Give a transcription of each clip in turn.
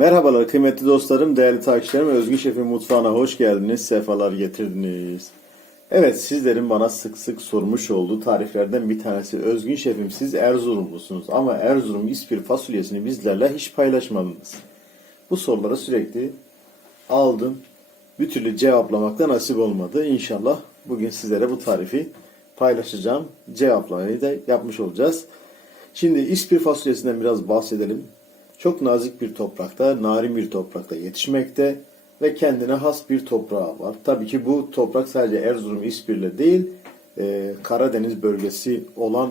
Merhabalar kıymetli dostlarım, değerli takipçilerim. Özgün Şef'in mutfağına hoş geldiniz, sefalar getirdiniz. Evet, sizlerin bana sık sık sormuş olduğu tariflerden bir tanesi. Özgün Şef'im siz Erzurumlusunuz ama Erzurum ispir fasulyesini bizlerle hiç paylaşmadınız. Bu soruları sürekli aldım. Bir türlü cevaplamakta nasip olmadı. İnşallah bugün sizlere bu tarifi paylaşacağım. Cevaplamayı da yapmış olacağız. Şimdi ispir fasulyesinden biraz bahsedelim. Çok nazik bir toprakta, narin bir toprakta yetişmekte ve kendine has bir toprağı var. Tabii ki bu toprak sadece Erzurum, İspir'le değil, e, Karadeniz bölgesi olan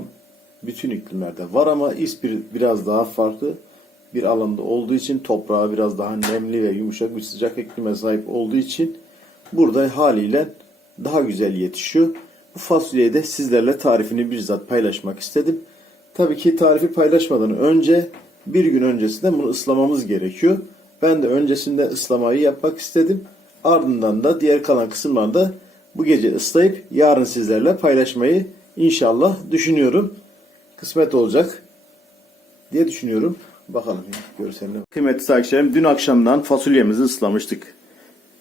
bütün iklimlerde var ama İspir biraz daha farklı bir alanda olduğu için toprağı biraz daha nemli ve yumuşak bir sıcak iklime sahip olduğu için burada haliyle daha güzel yetişiyor. Bu fasulyeyi de sizlerle tarifini bizzat paylaşmak istedim. Tabii ki tarifi paylaşmadan önce bir gün öncesinden bunu ıslamamız gerekiyor. Ben de öncesinde ıslamayı yapmak istedim. Ardından da diğer kalan kısımlarda bu gece ıslayıp yarın sizlerle paylaşmayı inşallah düşünüyorum. Kısmet olacak diye düşünüyorum. Bakalım görseline. Kıymetli takipçilerim dün akşamdan fasulyemizi ıslamıştık.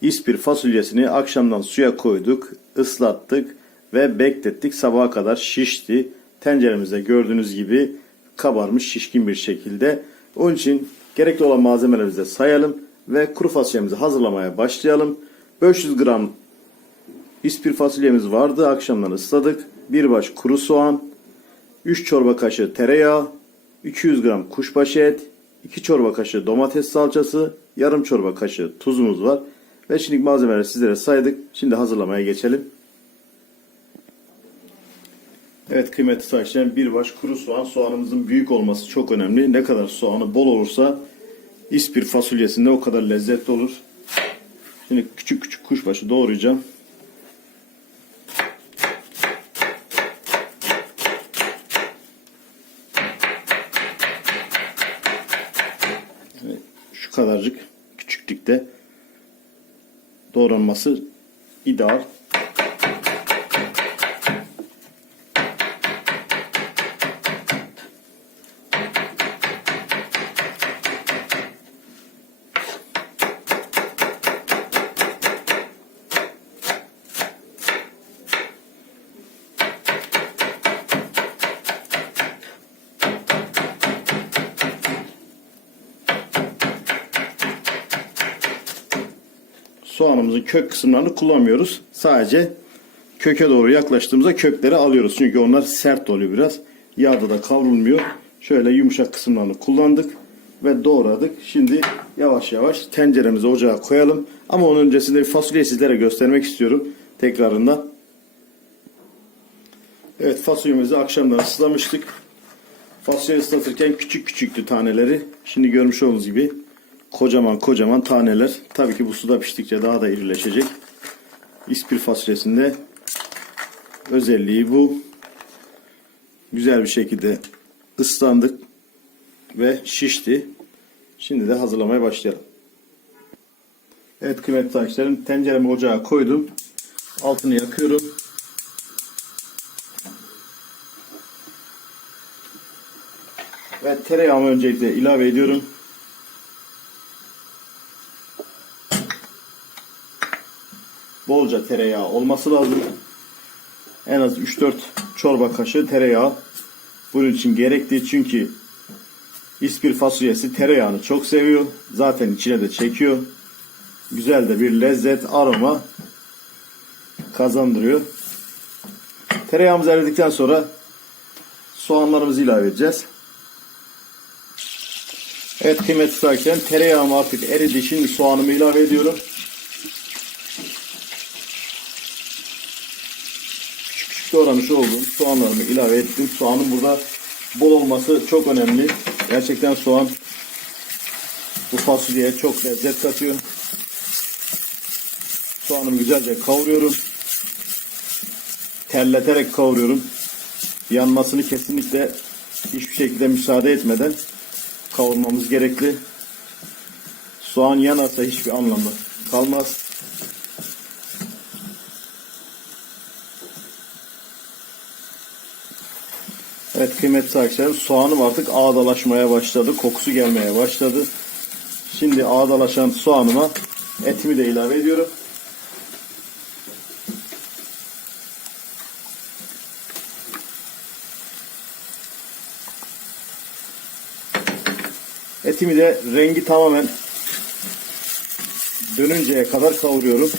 İspir fasulyesini akşamdan suya koyduk, ıslattık ve beklettik. Sabaha kadar şişti. Tenceremizde gördüğünüz gibi kabarmış şişkin bir şekilde. Onun için gerekli olan malzemelerimizi sayalım ve kuru fasulyemizi hazırlamaya başlayalım. 500 gram ispir fasulyemiz vardı. Akşamdan ısladık. Bir baş kuru soğan, 3 çorba kaşığı tereyağı, 200 gram kuşbaşı et, 2 çorba kaşığı domates salçası, yarım çorba kaşığı tuzumuz var. Ve şimdi malzemeleri sizlere saydık. Şimdi hazırlamaya geçelim. Evet kıymetli takipçilerim bir baş kuru soğan soğanımızın büyük olması çok önemli. Ne kadar soğanı bol olursa ispir fasulyesinde o kadar lezzetli olur. Şimdi küçük küçük kuşbaşı doğrayacağım. Evet, Şu kadarcık küçüklükte doğranması ideal. Soğanımızın kök kısımlarını kullanmıyoruz. Sadece köke doğru yaklaştığımızda kökleri alıyoruz. Çünkü onlar sert oluyor biraz. Yağda da kavrulmuyor. Şöyle yumuşak kısımlarını kullandık ve doğradık. Şimdi yavaş yavaş tenceremizi ocağa koyalım. Ama onun öncesinde bir fasulyeyi sizlere göstermek istiyorum. Tekrarında. Evet fasulyemizi akşamdan ıslamıştık. Fasulye ıslatırken küçük küçüktü taneleri. Şimdi görmüş olduğunuz gibi kocaman kocaman taneler. Tabii ki bu suda piştikçe daha da irileşecek. İspir fasulyesinde özelliği bu. Güzel bir şekilde ıslandık ve şişti. Şimdi de hazırlamaya başlayalım. Evet kıymetli takipçilerim tenceremi ocağa koydum. Altını yakıyorum. Ve tereyağımı öncelikle ilave ediyorum. Bolca tereyağı olması lazım. En az 3-4 çorba kaşığı tereyağı bunun için gerekli çünkü ispir fasulyesi tereyağını çok seviyor. Zaten içine de çekiyor. Güzel de bir lezzet, aroma kazandırıyor. Tereyağımız eridikten sonra soğanlarımızı ilave edeceğiz. Evet kıymetli takipçilerim tereyağım artık eridi. Şimdi soğanımı ilave ediyorum. Doğramış olduğum soğanlarımı ilave ettim. Soğanın burada bol olması çok önemli. Gerçekten soğan bu fasulyeye çok lezzet katıyor. Soğanımı güzelce kavuruyorum. Terleterek kavuruyorum. Yanmasını kesinlikle hiçbir şekilde müsaade etmeden kavurmamız gerekli. Soğan yanarsa hiçbir anlamı kalmaz. Evet kıymetli takipçilerim soğanım artık ağdalaşmaya başladı. Kokusu gelmeye başladı. Şimdi ağdalaşan soğanıma etimi de ilave ediyorum. Etimi de rengi tamamen dönünceye kadar kavuruyorum.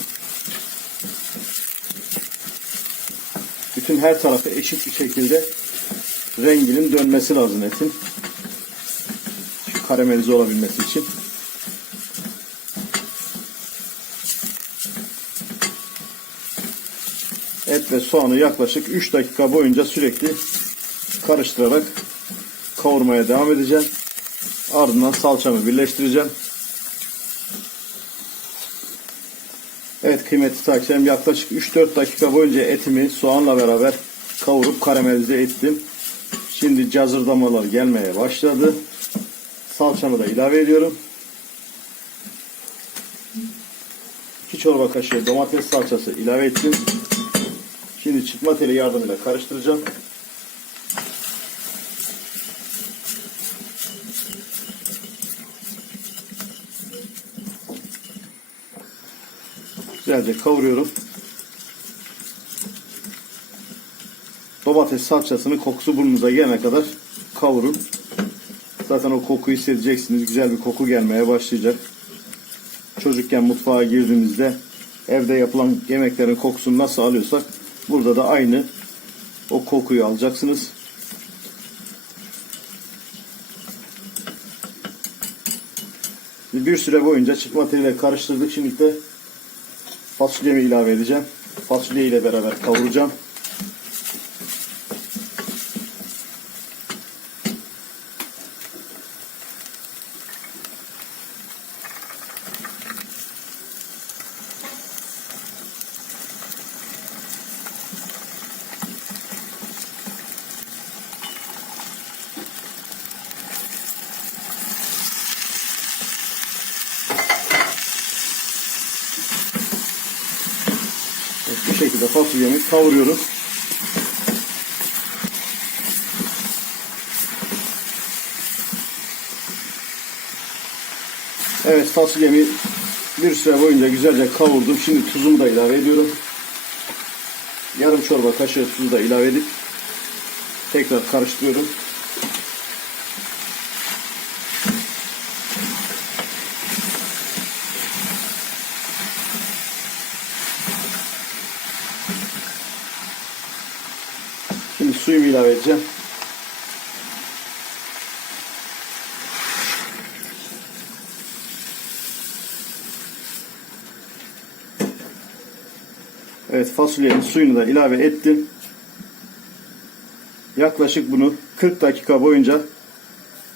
Bütün her tarafı eşit bir şekilde renginin dönmesi lazım etin. Karamelize olabilmesi için. Et ve soğanı yaklaşık 3 dakika boyunca sürekli karıştırarak kavurmaya devam edeceğim. Ardından salçamı birleştireceğim. Evet kıymetli takipçilerim yaklaşık 3-4 dakika boyunca etimi soğanla beraber kavurup karamelize ettim. Şimdi cazırdamalar gelmeye başladı. Salçamı da ilave ediyorum. 2 çorba kaşığı domates salçası ilave ettim. Şimdi çıkma teli yardımıyla karıştıracağım. Güzelce kavuruyorum. Domates salçasının kokusu burnunuza gelene kadar kavurun. Zaten o kokuyu hissedeceksiniz. Güzel bir koku gelmeye başlayacak. Çocukken mutfağa girdiğimizde evde yapılan yemeklerin kokusunu nasıl alıyorsak burada da aynı o kokuyu alacaksınız. Bir süre boyunca çıkma teliyle karıştırdık. Şimdi de fasulyemi ilave edeceğim. Fasulye ile beraber kavuracağım. Evet, bu şekilde fasulyemi kavuruyorum. Evet fasulyemi bir süre boyunca güzelce kavurdum. Şimdi tuzumu da ilave ediyorum. Yarım çorba kaşığı tuzu da ilave edip tekrar karıştırıyorum. Şimdi suyumu ilave edeceğim. Evet fasulyenin suyunu da ilave ettim. Yaklaşık bunu 40 dakika boyunca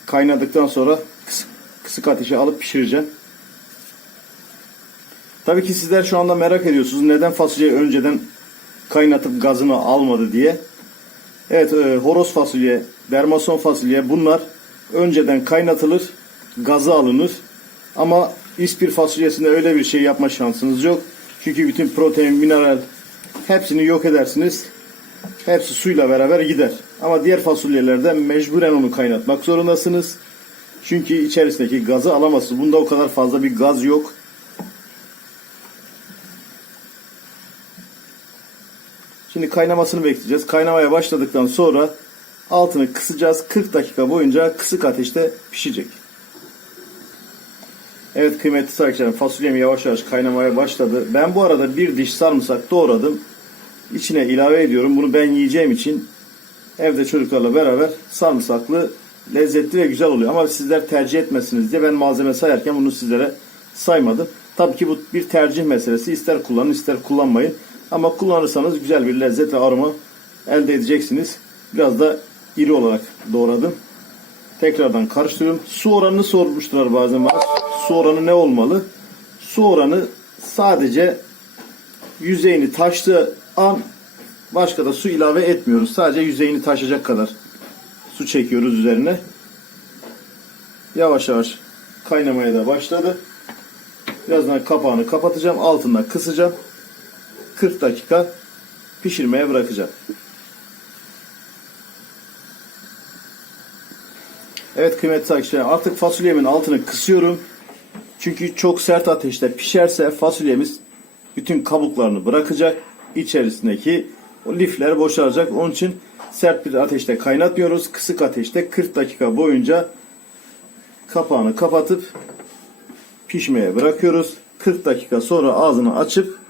kaynadıktan sonra kısık, kısık ateşe alıp pişireceğim. Tabii ki sizler şu anda merak ediyorsunuz neden fasulyeyi önceden kaynatıp gazını almadı diye. Evet e, horoz fasulye, dermason fasulye bunlar önceden kaynatılır, gazı alınır. Ama ispir fasulyesinde öyle bir şey yapma şansınız yok. Çünkü bütün protein, mineral hepsini yok edersiniz. Hepsi suyla beraber gider. Ama diğer fasulyelerde mecburen onu kaynatmak zorundasınız. Çünkü içerisindeki gazı alamazsınız. Bunda o kadar fazla bir gaz yok. Şimdi kaynamasını bekleyeceğiz. Kaynamaya başladıktan sonra altını kısacağız. 40 dakika boyunca kısık ateşte pişecek. Evet kıymetli takipçilerim fasulyem yavaş yavaş kaynamaya başladı. Ben bu arada bir diş sarımsak doğradım. İçine ilave ediyorum. Bunu ben yiyeceğim için evde çocuklarla beraber sarımsaklı lezzetli ve güzel oluyor. Ama sizler tercih etmesiniz diye ben malzeme sayarken bunu sizlere saymadım. Tabii ki bu bir tercih meselesi. İster kullanın ister kullanmayın. Ama kullanırsanız güzel bir lezzet ve aroma elde edeceksiniz. Biraz da iri olarak doğradım. Tekrardan karıştırıyorum. Su oranını sormuşlar bazen bana. Su oranı ne olmalı? Su oranı sadece yüzeyini taştığı an başka da su ilave etmiyoruz. Sadece yüzeyini taşacak kadar su çekiyoruz üzerine. Yavaş yavaş kaynamaya da başladı. Birazdan kapağını kapatacağım. Altından kısacağım. 40 dakika pişirmeye bırakacağım. Evet kıymetli takipçiler artık fasulyemin altını kısıyorum. Çünkü çok sert ateşte pişerse fasulyemiz bütün kabuklarını bırakacak. İçerisindeki o lifler boşalacak. Onun için sert bir ateşte kaynatmıyoruz. Kısık ateşte 40 dakika boyunca kapağını kapatıp pişmeye bırakıyoruz. 40 dakika sonra ağzını açıp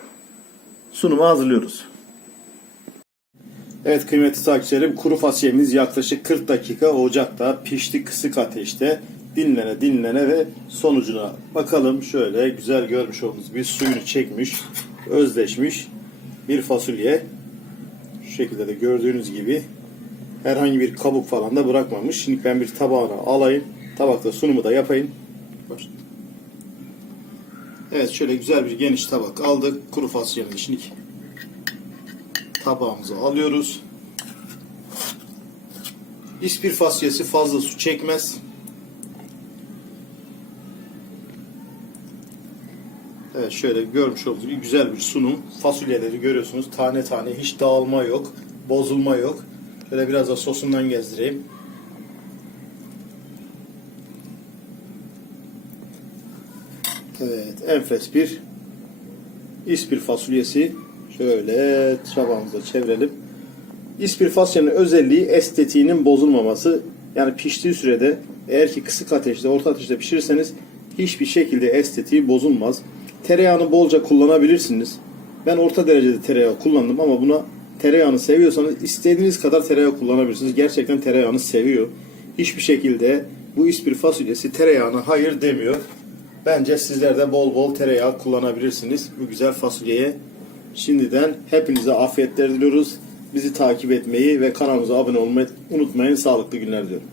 sunumu hazırlıyoruz. Evet kıymetli takipçilerim kuru fasulyemiz yaklaşık 40 dakika ocakta pişti kısık ateşte dinlene dinlene ve sonucuna bakalım. Şöyle güzel görmüş olduğunuz bir suyunu çekmiş, özleşmiş bir fasulye. Şu şekilde de gördüğünüz gibi herhangi bir kabuk falan da bırakmamış. Şimdi ben bir tabağına alayım. Tabakta sunumu da yapayım. Başlayalım. Evet şöyle güzel bir geniş tabak aldık. Kuru fasulyenin şimdi tabağımıza alıyoruz. İspir fasulyesi fazla su çekmez. Evet şöyle görmüş olduğunuz gibi güzel bir sunum. Fasulyeleri görüyorsunuz. Tane tane hiç dağılma yok. Bozulma yok. Şöyle biraz da sosundan gezdireyim. Evet enfes bir ispir fasulyesi. Şöyle tabağımıza çevirelim. İspir fasulyenin özelliği estetiğinin bozulmaması. Yani piştiği sürede eğer ki kısık ateşte, orta ateşte pişirirseniz hiçbir şekilde estetiği bozulmaz. Tereyağını bolca kullanabilirsiniz. Ben orta derecede tereyağı kullandım ama buna tereyağını seviyorsanız istediğiniz kadar tereyağı kullanabilirsiniz. Gerçekten tereyağını seviyor. Hiçbir şekilde bu ispir fasulyesi tereyağına hayır demiyor. Bence sizler de bol bol tereyağı kullanabilirsiniz bu güzel fasulyeye. Şimdiden hepinize afiyetler diliyoruz. Bizi takip etmeyi ve kanalımıza abone olmayı unutmayın. Sağlıklı günler diliyorum.